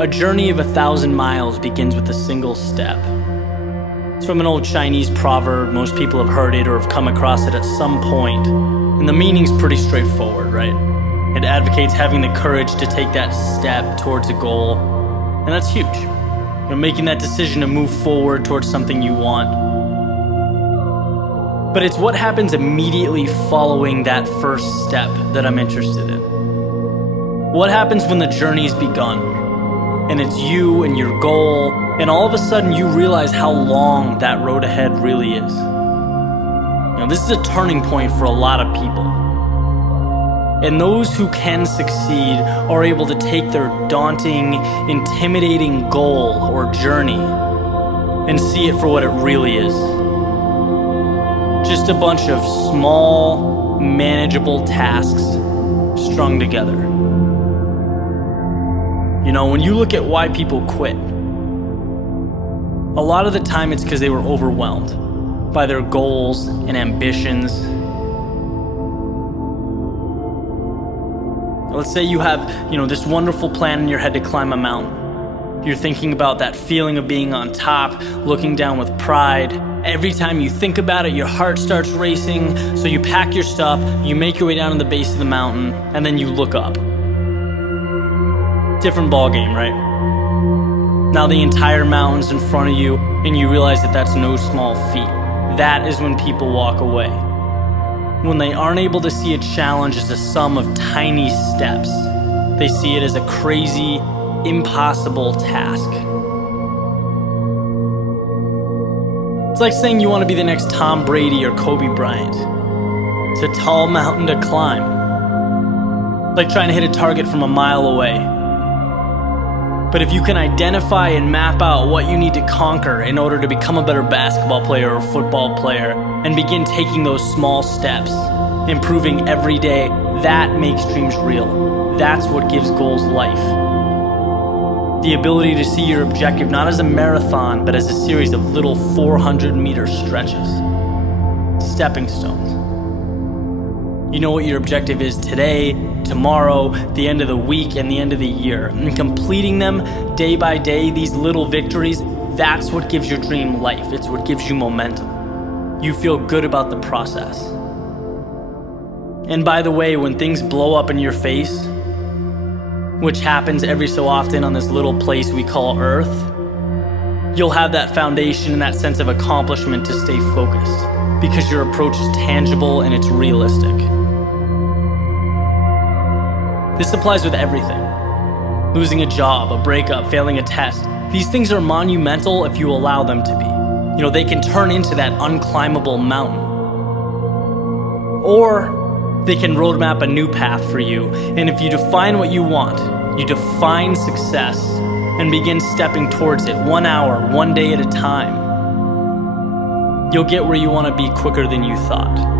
A journey of 1,000 miles begins with a single step. It's from an old Chinese proverb. Most people have heard it or have come across it at some point. And the meaning's pretty straightforward, right? It advocates having the courage to take that step towards a goal. And that's huge. You're making that decision to move forward towards something you want. But it's what happens immediately following that first step that I'm interested in. What happens when the journey's begun? And it's you and your goal, and all of a sudden you realize how long that road ahead really is. This is a turning point for a lot of people. And those who can succeed are able to take their daunting, intimidating goal or journey and see it for what it really is. Just a bunch of small, manageable tasks strung together. When you look at why people quit, a lot of the time it's because they were overwhelmed by their goals and ambitions. Let's say you have, this wonderful plan in your head to climb a mountain. You're thinking about that feeling of being on top, looking down with pride. Every time you think about it, your heart starts racing. So you pack your stuff, you make your way down to the base of the mountain, and then you look up. Different ball game, right? Now the entire mountain's in front of you, and you realize that that's no small feat. That is when people walk away. When they aren't able to see a challenge as a sum of tiny steps, they see it as a crazy, impossible task. It's like saying you want to be the next Tom Brady or Kobe Bryant. It's a tall mountain to climb. Like trying to hit a target from a mile away. But if you can identify and map out what you need to conquer in order to become a better basketball player or football player and begin taking those small steps, improving every day, that makes dreams real. That's what gives goals life. The ability to see your objective not as a marathon, but as a series of little 400-meter stretches. Stepping stones. You know what your objective is today, tomorrow, the end of the week, and the end of the year. And completing them day by day, these little victories, that's what gives your dream life. It's what gives you momentum. You feel good about the process. And by the way, when things blow up in your face, which happens every so often on this little place we call Earth, you'll have that foundation and that sense of accomplishment to stay focused because your approach is tangible and it's realistic. This applies with everything. Losing a job, a breakup, failing a test. These things are monumental if you allow them to be. They can turn into that unclimbable mountain. Or they can roadmap a new path for you. And if you define what you want, you define success and begin stepping towards it 1 hour, 1 day at a time, you'll get where you want to be quicker than you thought.